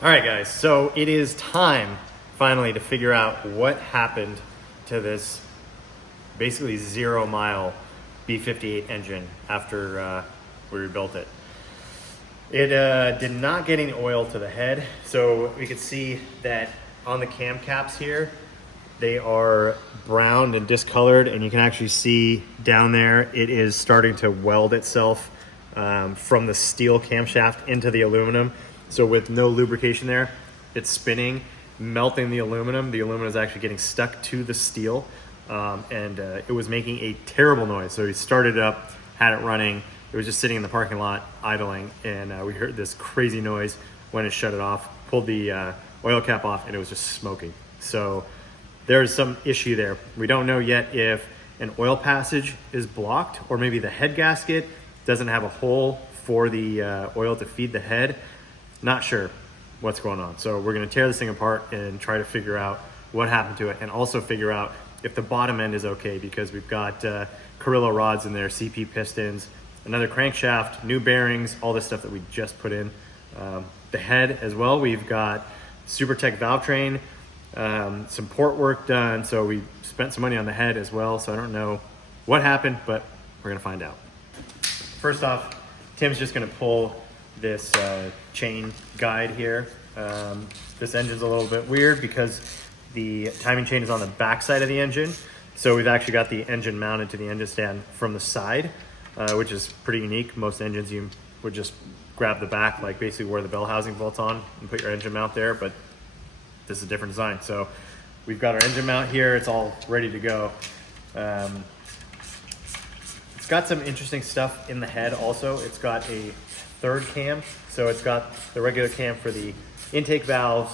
All right, guys, so it is time finally to figure out what happened to this basically 0-mile B58 engine after we rebuilt it. It did not get any oil to the head, so we could see that on the cam caps here, they are browned and discolored, and you can actually see down there it is starting to weld itself from the steel camshaft into the aluminum. So with no lubrication there, it's spinning, melting the aluminum. The aluminum is actually getting stuck to the steel, and it was making a terrible noise. So we started it up, had it running. It was just sitting in the parking lot idling, and we heard this crazy noise when it shut it off, pulled the oil cap off, and it was just smoking. So there's some issue there. We don't know yet if an oil passage is blocked, or maybe the head gasket doesn't have a hole for the oil to feed the head. Not sure what's going on. So we're gonna tear this thing apart and try to figure out what happened to it, and also figure out if the bottom end is okay, because we've got Carrillo rods in there, CP pistons, another crankshaft, new bearings, all this stuff that we just put in. The head as well, we've got SuperTech valve train, some port work done, so we spent some money on the head as well. So I don't know what happened, but we're gonna find out. First off, Tim's just gonna pull this chain guide here. This engine's a little bit weird because the timing chain is on the back side of the engine. So we've actually got the engine mounted to the engine stand from the side, which is pretty unique. Most engines you would just grab the back, like basically where the bell housing bolts on, and put your engine mount there, but this is a different design. So we've got our engine mount here, it's all ready to go. It's got some interesting stuff in the head also. It's got a third cam. So it's got the regular cam for the intake valves,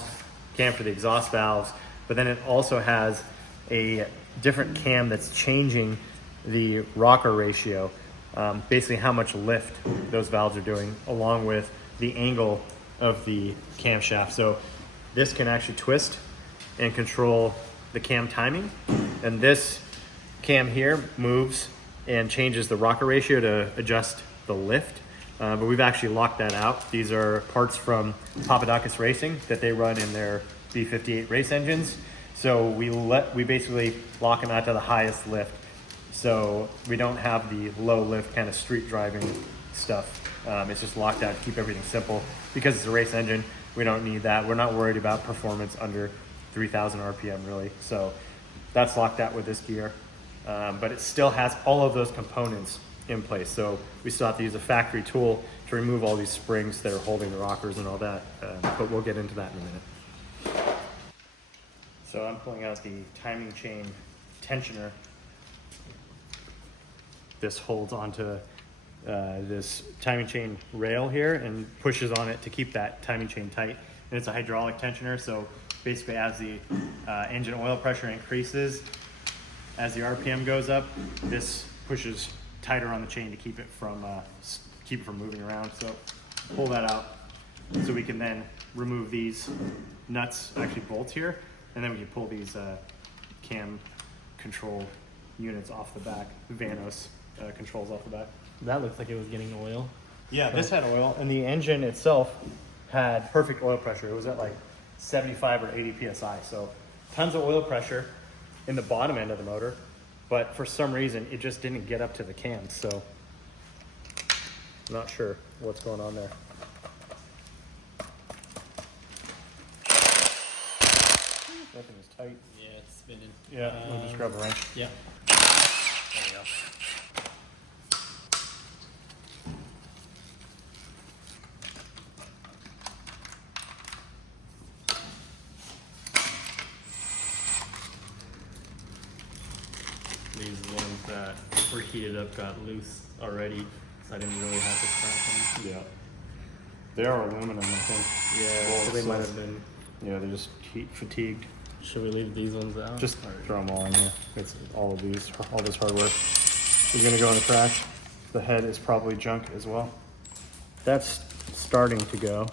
cam for the exhaust valves, but then it also has a different cam that's changing the rocker ratio, basically how much lift those valves are doing, along with the angle of the camshaft. So this can actually twist and control the cam timing, and this cam here moves and changes the rocker ratio to adjust the lift. But we've actually locked that out. These are parts from Papadakis Racing that they run in their B58 race engines. So we basically lock them out to the highest lift. So we don't have the low lift kind of street driving stuff. It's just locked out to keep everything simple. Because it's a race engine, we don't need that. We're not worried about performance under 3,000 RPM really. So that's locked out with this gear. But it still has all of those components in place. So we still have to use a factory tool to remove all these springs that are holding the rockers and all that. But we'll get into that in a minute. So I'm pulling out the timing chain tensioner. This holds onto this timing chain rail here and pushes on it to keep that timing chain tight. And it's a hydraulic tensioner, so basically as the engine oil pressure increases, as the RPM goes up, this pushes tighter on the chain to keep it from moving around. So pull that out so we can then remove these nuts, actually bolts here, and then we can pull these cam control units off the back, Vanos controls off the back. That looks like it was getting oil. Yeah, this had oil, and the engine itself had perfect oil pressure. It was at like 75 or 80 PSI, so tons of oil pressure in the bottom end of the motor, but for some reason it just didn't get up to the cams, so I'm not sure what's going on there. Everything is tight. Yeah, it's spinning. Yeah, we'll just grab a wrench. Yeah. There we go. These ones that were heated up got loose already, so I didn't really have to crack them. Yeah. They are aluminum, I think. Yeah, Well, so they so- might have been. Yeah, they're just heat fatigued. Should we leave these ones out? Just Or- throw them all in here. It's all of these, all this hardware is gonna go in the trash. The head is probably junk as well. That's starting to go,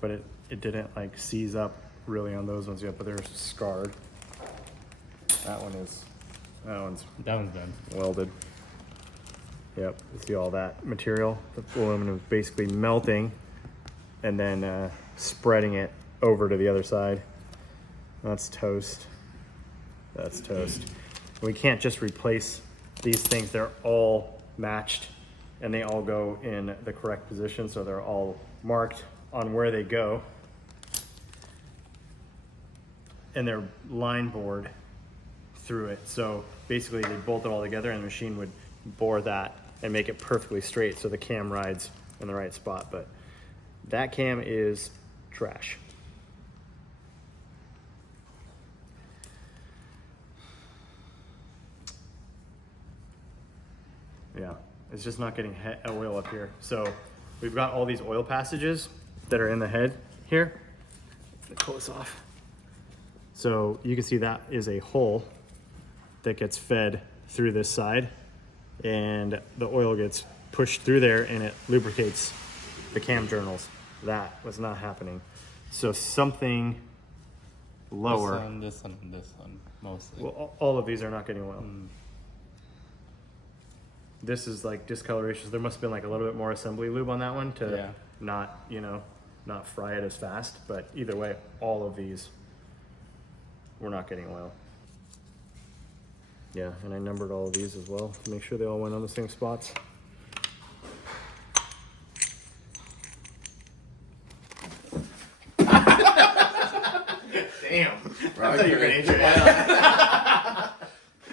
but it didn't like seize up really on those ones yet, but they're scarred. That one's That one's done. welded. Yep, you see all that material? The aluminum is basically melting and then spreading it over to the other side. That's toast. That's toast. We can't just replace these things. They're all matched and they all go in the correct position, so they're all marked on where they go. And they're line bored through it. So basically they bolt it all together and the machine would bore that and make it perfectly straight so the cam rides in the right spot. But that cam is trash. Yeah, it's just not getting oil up here. So we've got all these oil passages that are in the head here. Let me pull this off. So you can see that is a hole that gets fed through this side, and the oil gets pushed through there and it lubricates the cam journals. That was not happening. So something lower. This one, mostly. Well, all of these are not getting oil. This is like discoloration. There must have been like a little bit more assembly lube on that one to not, not fry it as fast. But either way, all of these were not getting oil. Yeah, and I numbered all of these as well to make sure they all went on the same spots. Damn. Bro, I thought you were gonna injure it.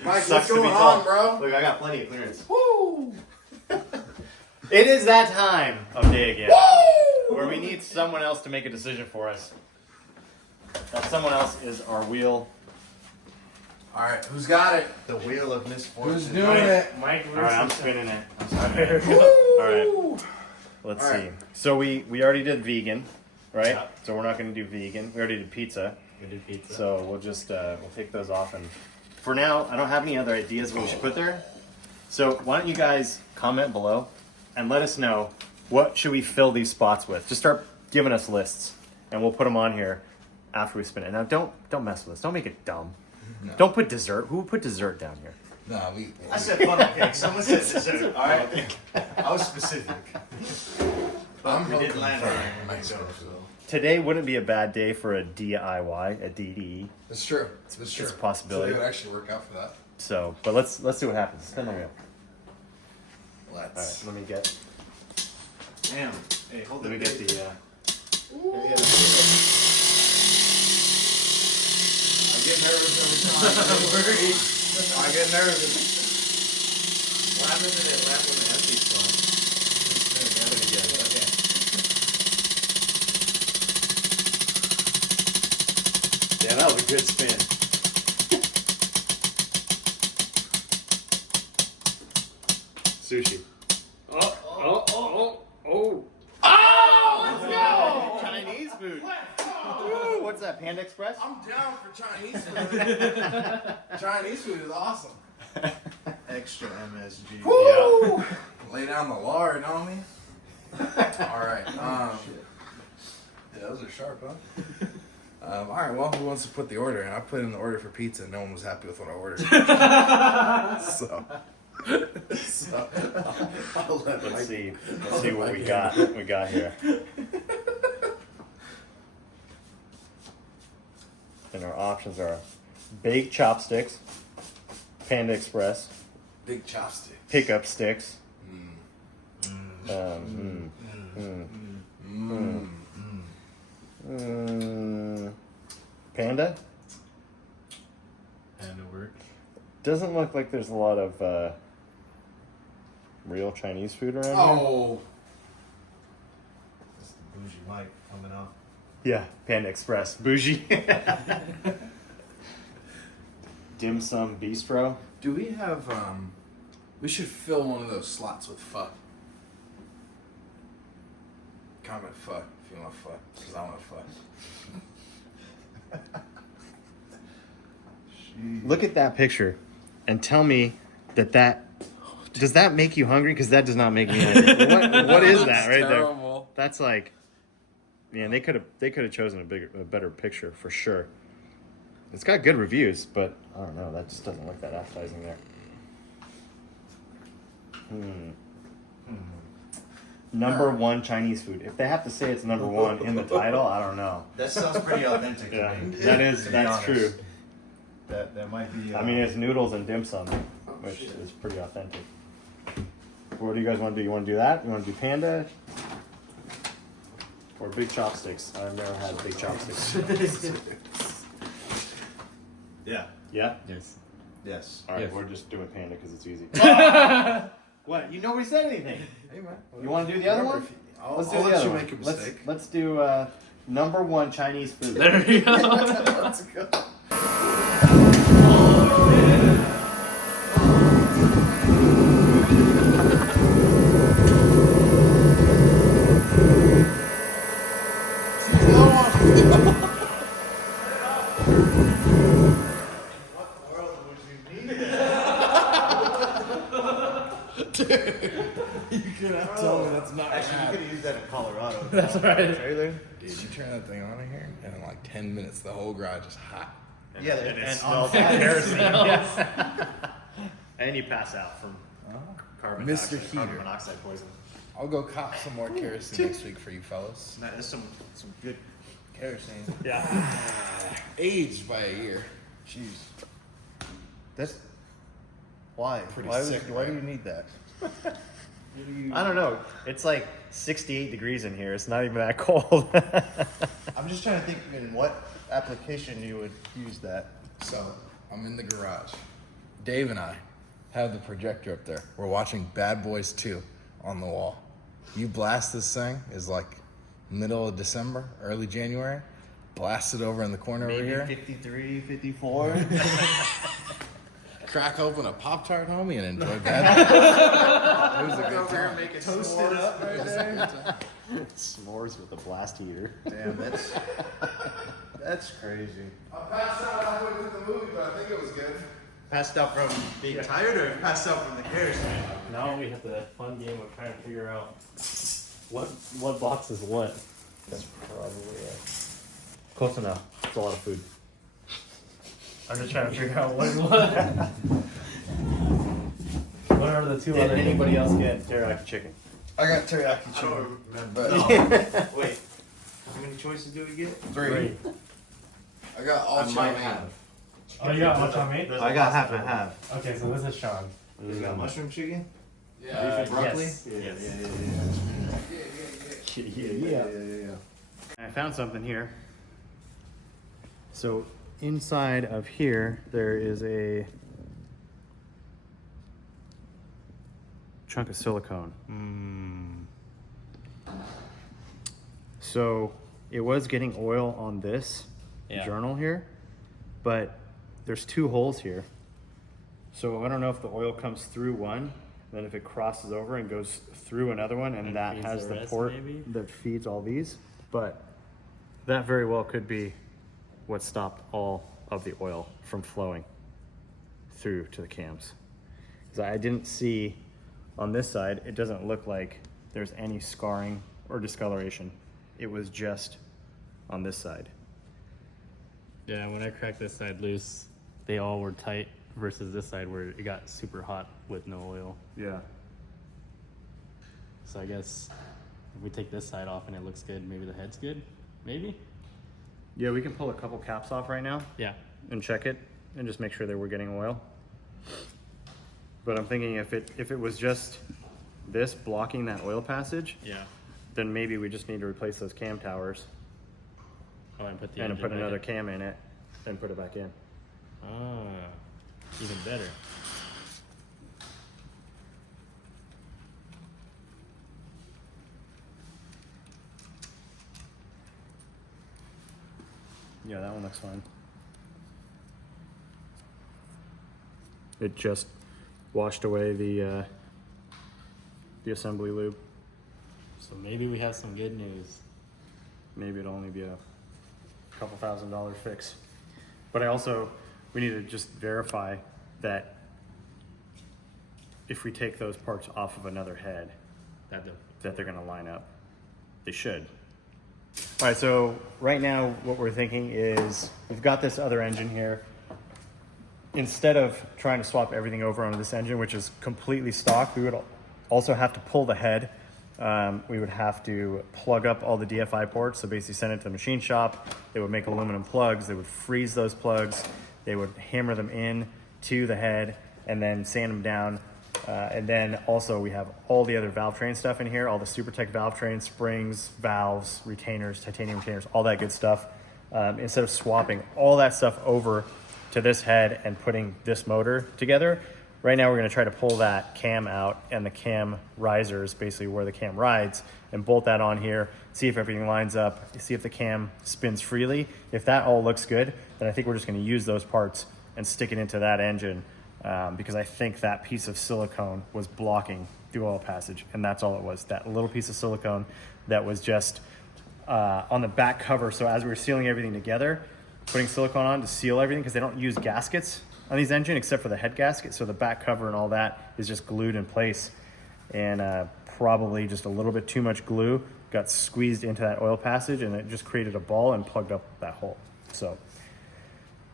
Mike, Sucks what's to be going tall. on, bro? Look, I got plenty of clearance. Woo! It is that time of day again, Woo! where we need someone else to make a decision for us. That someone else is our wheel. All right, who's got it? The wheel of misfortune. Who's doing it? Mike All right, I'm versus spinning it. Woo! All right, let's All see. right. So we already did vegan, right? Yeah. So we're not going to do vegan. We already did pizza. We did pizza. So we'll just we'll take those off, and for now I don't have any other ideas what we should put there. So why don't you guys comment below and let us know what should we fill these spots with. Just start giving us lists and we'll put them on here after we spin it. Now don't mess with us. Don't make it dumb. No. Don't put dessert. Who would put dessert down here? No, we. I said funnel cake. Someone said dessert. All right. I was specific. I'm We did hoping land for on it. Mexico. Today wouldn't be a bad day for a DIY, a DDE. That's true. That's true. It's a possibility. So it would actually work out for that. So, but let's see what happens. Spin the wheel. All right, Let's. let me get. Damn. Hey, hold Let me the get big- the. I get nervous every time. I get nervous. What happens if it lands on the empty spot? Okay. Yeah, that was a good spin. Sushi. Oh! Let's go! Chinese food. Woo, what's that? Panda Express? I'm down for Chinese food. Chinese food is awesome. Extra MSG. Woo! Lay down the lard on me. All right. Yeah, those are sharp, huh? All right. Well, who wants to put the order in? I put in the order for pizza, and no one was happy with what I ordered. so I'll let Let's Mike- see. Let's see what we got. We got here. And our options are baked chopsticks, Panda Express, big chopstick. pickup sticks, Panda. And it worked. Doesn't look like there's a lot of real Chinese food around here. Oh, That's the bougie Mike coming out. Yeah, Panda Express. Bougie. Dim Sum Bistro. do we have? We should fill one of those slots with pho. Comment pho if you want pho, because I want pho. Look at that picture and tell me that does that make you hungry? Because that does not make me hungry. What is that right there? That's like, man, they could have chosen a better picture for sure. It's got good reviews, but I don't know. That just doesn't look that appetizing there. number one Chinese food. If they have to say it's number one in the title, I don't know. That sounds pretty authentic Yeah, to me. that's honest. true. That might be. I mean, it's noodles and dim sum, which is pretty authentic. What do you guys want to do? You want to do that? You want to do panda? Or big chopsticks? I've never had big chopsticks. Yeah. Yeah? Yes. Yes. Alright, Yes. we're just doing panda because it's easy. What? You nobody said anything. Hey man. You want to do the other one? I'll Let's do let the other you one. make a mistake. Let's do number one Chinese food. There we go. Let's go. You cannot tell me that's not Actually, you could have used that in Colorado. That's right. Trailer. Dude, you turn that thing on in here, and in like 10 minutes, the whole garage is hot. Yeah, And it and smells on like kerosene. Smells. Yes. And you pass out from carbon Mr. dioxide, carbon Heater. monoxide poison. I'll go cop some more kerosene next week for you fellas. That is some good kerosene. Yeah. Aged by a year. Jeez. That's why. Pretty Why, sick, why do right? you need that? I don't know. It's like 68 degrees in here. It's not even that cold. I'm just trying to think in what application you would use that. So, I'm in the garage. Dave and I have the projector up there. We're watching Bad Boys 2 on the wall. You blast this thing, is like middle of December, early January. Blast it over in the corner over here. 53, 54. Crack open a Pop-Tart, homie, and enjoy Bad Boys. It was a good time. Make it toast it up right there. S'mores with a blast heater. Damn, that's crazy. I passed out halfway through the movie, but I think it was good. Passed out from being tired or passed out from the kerosene? Now we have the fun game of trying to figure out what box is what. That's probably it. Close enough. It's a lot of food. I'm just trying to figure out what is what. What are the two Did other anybody else get teriyaki chicken? I got teriyaki I chicken. don't remember. But Wait, how many choices do we get? three. I got all chow mein. Oh, you got much on me? I got half and half. Okay, so this is Sean. You got mushroom chicken? Yeah. Broccoli? Yes. Yeah. I found something here. So inside of here, there is a chunk of silicone. So it was getting oil on this journal here, but there's two holes here. So I don't know if the oil comes through one, then if it crosses over and goes through another one, and And that feeds has the the rest, port maybe? that feeds all these. But that very well could be what stopped all of the oil from flowing through to the cams. 'Cause I didn't see on this side, it doesn't look like there's any scarring or discoloration. It was just on this side. Yeah, when I cracked this side loose, they all were tight versus this side where it got super hot with no oil. Yeah. So I guess if we take this side off and it looks good, maybe the head's good? Maybe? Yeah, we can pull a couple caps off right now Yeah. and check it and just make sure that we're getting oil. But I'm thinking if it was just this blocking that oil passage, Yeah. then maybe we just need to replace those cam towers Oh, and put the and engine put back another in. cam in it and put it back in. Ah, even better. Yeah, that one looks fine. It just washed away the assembly lube. So maybe we have some good news. Maybe it'll only be a couple $1,000 fix. But we need to just verify that if we take those parts off of another head, that they're gonna line up. They should. All right, so right now what we're thinking is we've got this other engine here. Instead of trying to swap everything over onto this engine, which is completely stock, we would also have to pull the head we would have to plug up all the DFI ports. So basically send it to the machine shop. They would make aluminum plugs. They would freeze those plugs. They would hammer them in to the head and then sand them down. And then also we have all the other valve train stuff in here, all the SuperTech valve train, springs, valves, retainers, titanium retainers, all that good stuff. Instead of swapping all that stuff over to this head and putting this motor together, right now we're going to try to pull that cam out and the cam risers, basically where the cam rides, and bolt that on here, see if everything lines up, see if the cam spins freely. If that all looks good, then I think we're just going to use those parts and stick it into that engine, because I think that piece of silicone was blocking the oil passage, and that's all it was, that little piece of silicone that was just on the back cover. So as we were sealing everything together, putting silicone on to seal everything, because they don't use gaskets on these engines except for the head gasket, so the back cover and all that is just glued in place, and probably just a little bit too much glue got squeezed into that oil passage and it just created a ball and plugged up that hole. So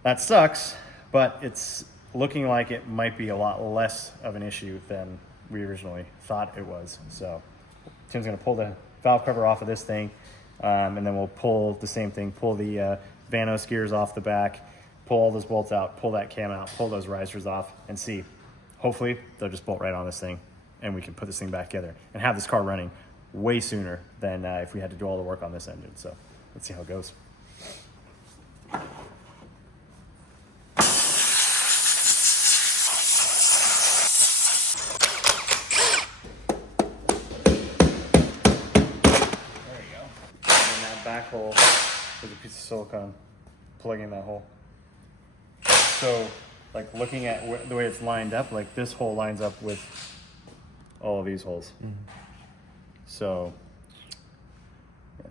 that sucks, but it's looking like it might be a lot less of an issue than we originally thought it was. So Tim's gonna pull the valve cover off of this thing, and then we'll pull the same thing, pull the Vanos gears off the back, pull all those bolts out, pull that cam out, pull those risers off, and see. Hopefully they'll just bolt right on this thing and we can put this thing back together and have this car running way sooner than if we had to do all the work on this engine. So let's see how it goes. There you go. And that back hole is a piece of silicone plugging that hole. So, like, looking at the way it's lined up, like this hole lines up with all of these holes. Mm-hmm. So, yeah.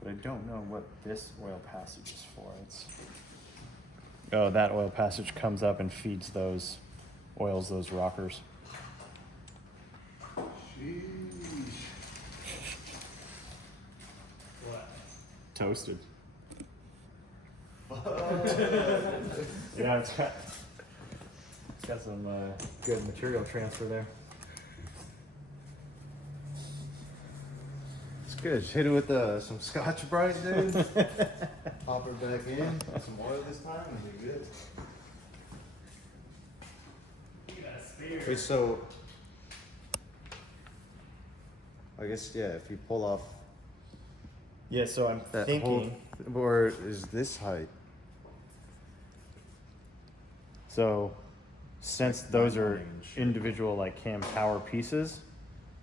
But I don't know what this oil passage is for. Oh, that oil passage comes up and feeds those oils, those rockers. Sheesh. What? Toasted. Yeah, it's got some good material transfer there. It's good. Just hit it with some Scotch Brite, dude. Pop her back in. Some oil this time, and you're good. You got a spare. Wait, so I guess if you pull off Yeah, so I'm that thinking. whole, or is this height? So, since those are individual like cam tower pieces,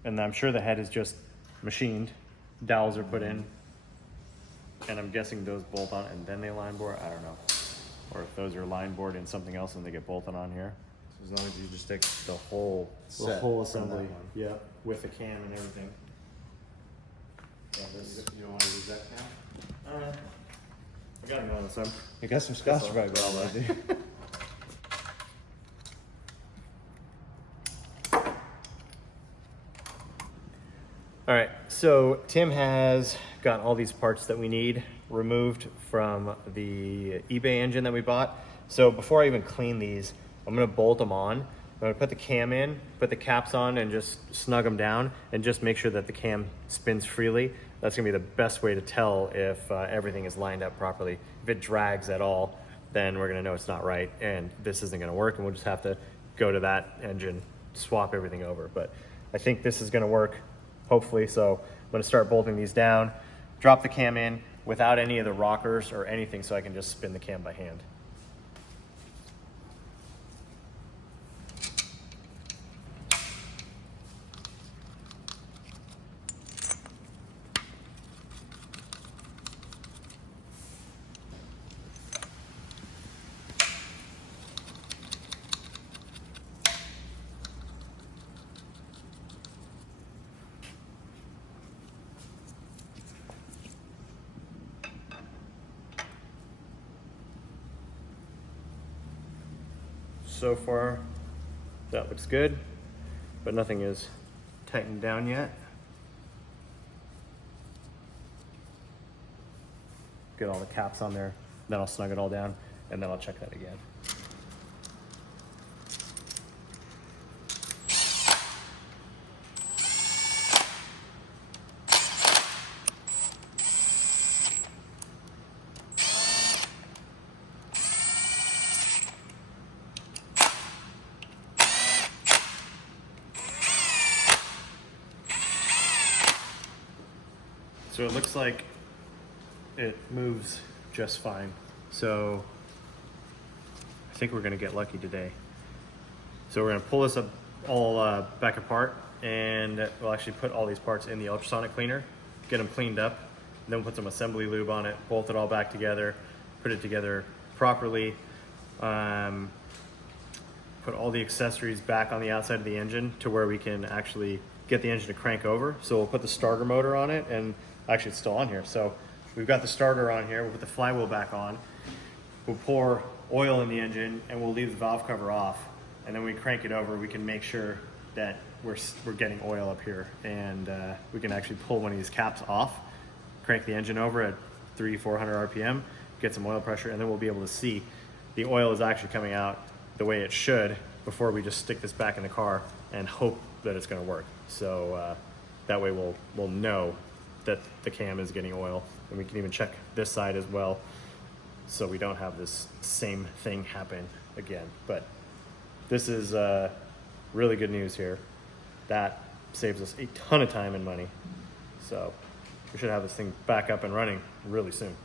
and I'm sure the head is just machined, dowels are put in, and I'm guessing those bolt on and then they line bore. I don't know, or if those are line bored in something else and they get bolted on here. So as long as you just take the whole set, The whole from that assembly, one. yeah, with the cam and everything. Yeah, this, You don't want to use that cam? I got another one. I got some Scotch That's all. Brite, Well, dude. All right, so Tim has got all these parts that we need removed from the eBay engine that we bought. So before I even clean these, I'm gonna bolt them on. I'm gonna put the cam in, put the caps on, and just snug them down, and just make sure that the cam spins freely. That's gonna be the best way to tell if everything is lined up properly. If it drags at all, then we're gonna know it's not right, and this isn't gonna work, and we'll just have to go to that engine, swap everything over. But I think this is gonna work, hopefully. So I'm gonna start bolting these down, drop the cam in without any of the rockers or anything, so I can just spin the cam by hand. So far, that looks good, but nothing is tightened down yet. Get all the caps on there, then I'll snug it all down, and then I'll check that again. So it looks like it moves just fine. So I think we're gonna get lucky today. So we're gonna pull this up all back apart, and we'll actually put all these parts in the ultrasonic cleaner, get them cleaned up, and then we'll put some assembly lube on it, bolt it all back together, put it together properly, put all the accessories back on the outside of the engine to where we can actually get the engine to crank over. So we'll put the starter motor on it, and actually it's still on here. So we've got the starter on here, we'll put the flywheel back on, we'll pour oil in the engine, and we'll leave the valve cover off. And then when we crank it over, we can make sure that we're getting oil up here, and we can actually pull one of these caps off, crank the engine over at 300-400 RPM, get some oil pressure, and then we'll be able to see the oil is actually coming out the way it should before we just stick this back in the car and hope that it's going to work. So that way we'll know that the cam is getting oil, and we can even check this side as well, so we don't have this same thing happen again. But this is really good news here. That saves us a ton of time and money. So we should have this thing back up and running really soon.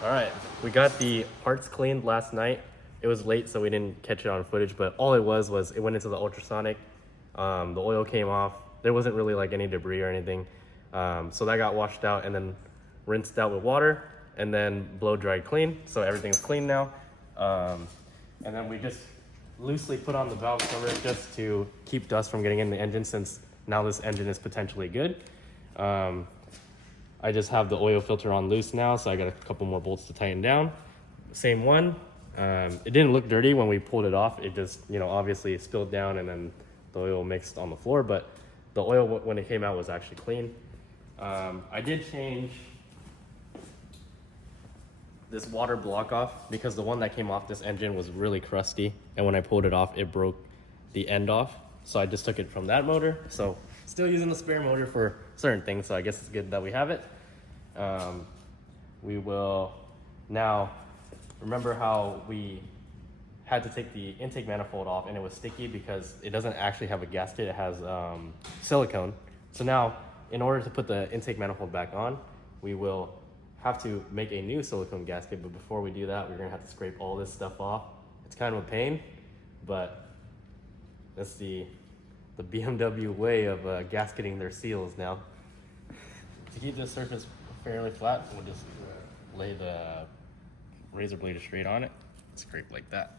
All right, we got the parts cleaned last night. It was late, so we didn't catch it on footage, but all it was it went into the ultrasonic. The oil came off. There wasn't really like any debris or anything. So that got washed out and then rinsed out with water and then blow dried clean. So everything's clean now. And then we just loosely put on the valve cover just to keep dust from getting in the engine, since now this engine is potentially good. I just have the oil filter on loose now, so I got a couple more bolts to tighten down. Same one. It didn't look dirty when we pulled it off. It just, obviously it spilled down and then the oil mixed on the floor, but the oil when it came out was actually clean. I did change this water block off because the one that came off this engine was really crusty, and when I pulled it off, it broke the end off. So I just took it from that motor. So still using the spare motor for certain things, so I guess it's good that we have it. We will now, remember how we had to take the intake manifold off and it was sticky because it doesn't actually have a gasket, it has silicone. So now, in order to put the intake manifold back on, we will have to make a new silicone gasket, but before we do that, we're gonna have to scrape all this stuff off. It's kind of a pain, but that's the BMW way of gasketing their seals now. To keep this surface fairly flat, we'll just lay the razor blade straight on it, scrape like that.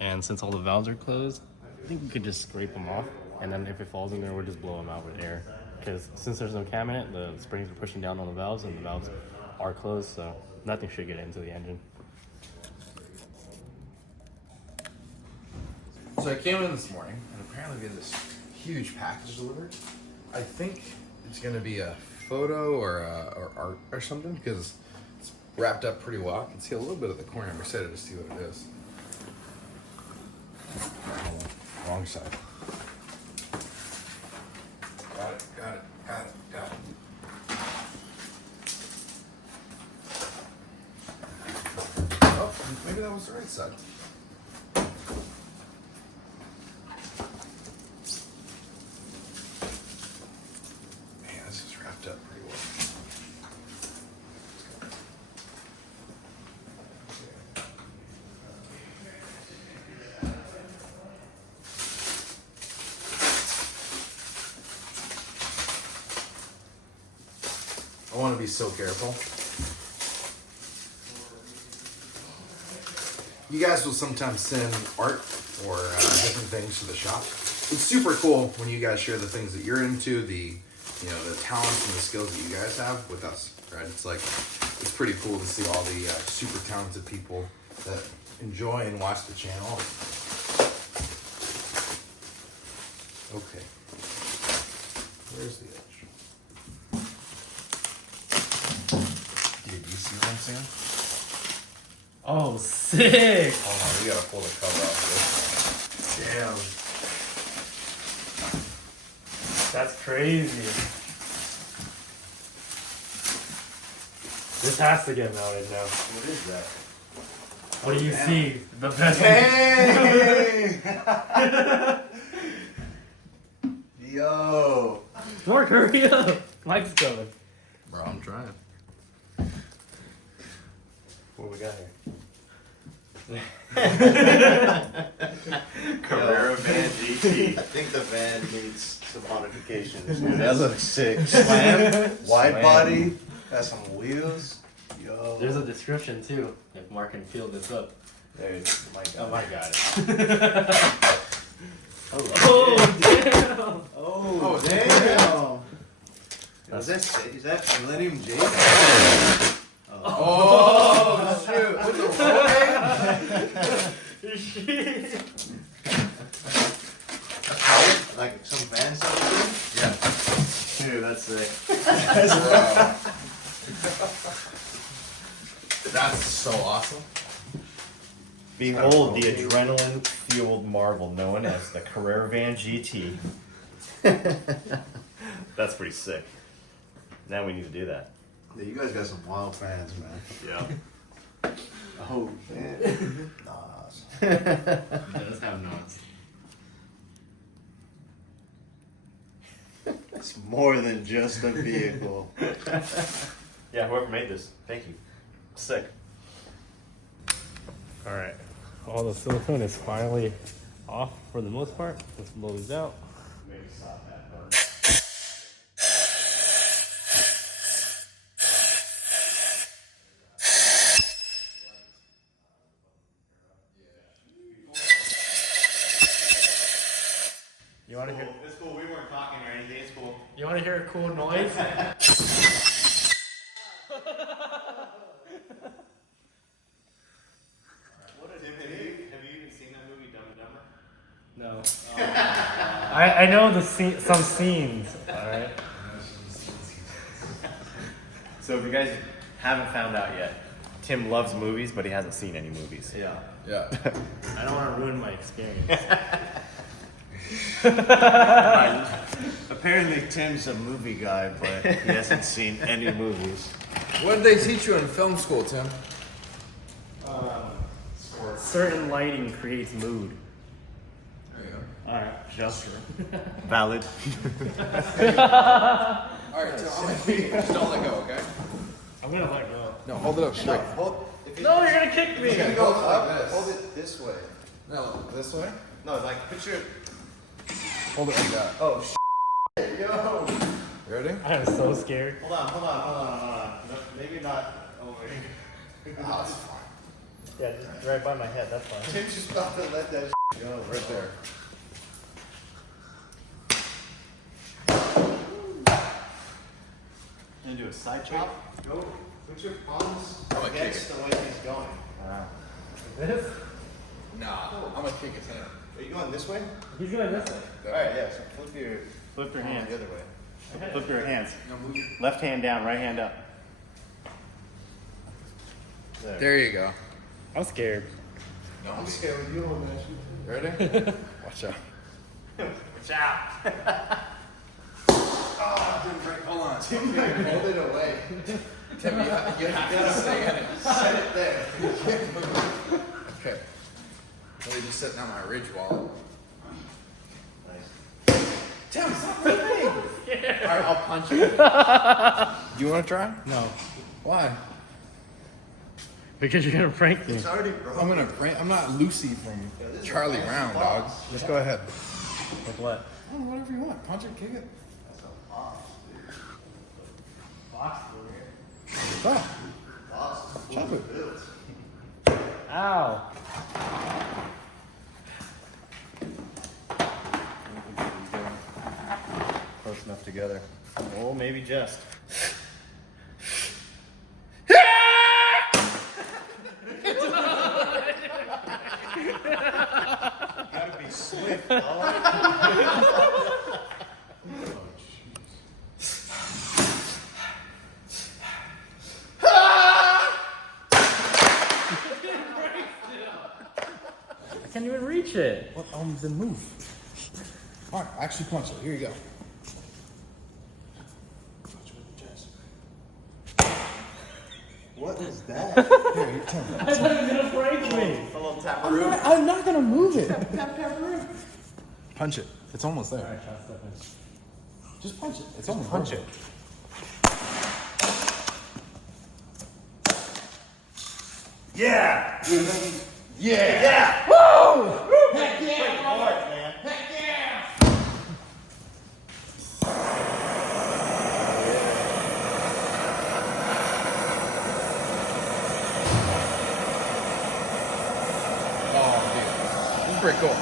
And since all the valves are closed, I think we could just scrape them off, and then if it falls in there, we'll just blow them out with air. Because since there's no cam in it, the springs are pushing down on the valves, and the valves are closed, so nothing should get into the engine. So I came in this morning, and apparently we had this huge package delivered. I think it's gonna be a photo or art or something, because it's wrapped up pretty well. I can see a little bit of the corner. I'm excited to see what it is. Oh, wrong side. Got it. Oh, maybe that was the right side. Man, this is wrapped up pretty well. I want to be so careful. You guys will sometimes send art or different things to the shop. It's super cool when you guys share the things that you're into, the talents and the skills that you guys have with us, right? It's pretty cool to see all the super talented people that enjoy and watch the channel. Okay. Where's the edge? Did you see what I'm saying? Oh, sick! Oh, We gotta pull the cover off of Damn. That's crazy. This has to get mounted now. this. What is that? What do you see? The best. Yo. Mark, hurry up. Mike's coming. Bro, I'm trying. What we got here? Carrera Van GT. I think the van needs some modifications. Dude, that looks sick. Slam, wide Slam. body, got some wheels. Yo. There's a description too. If Mark can fill this up. There, my God. Oh my god. Oh, damn. oh, damn. Is that Millennium J? Oh, shoot. What the fuck? Like some van something? Yeah. Dude, that's sick. Wow. That's so awesome. Behold the adrenaline-fueled marvel known as the Carrera Van GT. That's pretty sick. Now we need to do that. Yeah, you guys got some wild fans, man. Yeah. Oh, man. Nas. It does have knots. It's more than just a vehicle. Yeah, whoever made this, thank you. Sick. Alright. All the silicone is finally off for the most part. Let's blow these out. Maybe stop that part. You want to hear? It's cool. We weren't talking or anything. It's cool. You want to hear a cool noise? Have you even seen that movie Dumb and Dumber? No. I know some scenes. Alright. So if you guys haven't found out yet, Tim loves movies, but he hasn't seen any movies. Yeah. Yeah. I don't want to ruin my experience. Apparently, Tim's a movie guy, but he hasn't seen any movies. What did they teach you in film school, Tim? Certain lighting creates mood. There you go. Alright. Just Valid. Alright, Tim, I'm gonna kick it. Just don't let go, okay? I'm gonna let go. No, hold it up straight. No, you're gonna kick me! It's gonna go up. Hold it this way. No, this way? No, like picture. Hold it like that. Oh, yo. You ready? I am so scared. Hold on. No, maybe not over here. Oh, it's fine. Yeah, just right by my head, that's fine. Tim's just about to let that go. Right there. And do a side chop. Go. Put your palms I'm gonna kick against it. the way he's going. This? Nah, I'm gonna kick his hand. Are you going this way? He's going this way. All right. Yeah. So flip your hands. the other way. Flip your hands. No, move your- Left hand down, right hand up. There you go. I'm scared. No, I'm scared with you holding that shit. Ready? Watch out. Watch out. Hold on. Tim, hold it away. Tim, you have to stay in it. Set it there. Okay. Let me just sit down my ridge wall. Tim, stop moving! Alright, I'll punch you. You wanna try? No. Why? Because you're gonna prank me. It's already broken. I'm gonna prank. I'm not Lucy from Charlie Brown, dog. Just go ahead. With what? Oh, whatever you want. Punch it, kick it. Stop. Chop it. Ow. Close enough together. Oh, maybe just. Gotta be swift, dog. can't even reach it. What? Then move. All right, actually punch it. Here you go. Punch it with the chest. What is that? Here, you turn it. I thought it was gonna break me. A little tap I'm not gonna move it. Punch it. It's almost there. Alright, I'll step in. Just punch it. It's almost punch there. it. Yeah! Yeah. Yeah! Heck yeah. Hard, man. Heck yeah. Oh, dude. This is pretty cool.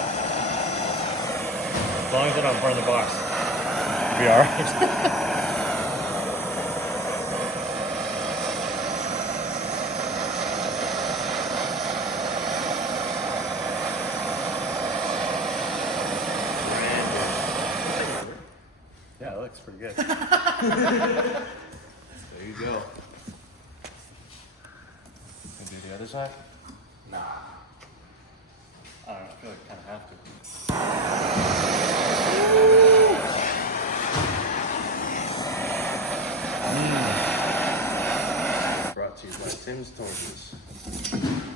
As long as I don't burn the box, it'll be alright. Yeah, it looks pretty good. There you go. Can do the other side? Nah. I don't know, I feel like I kind of have to. Brought to you by Tim's Torches.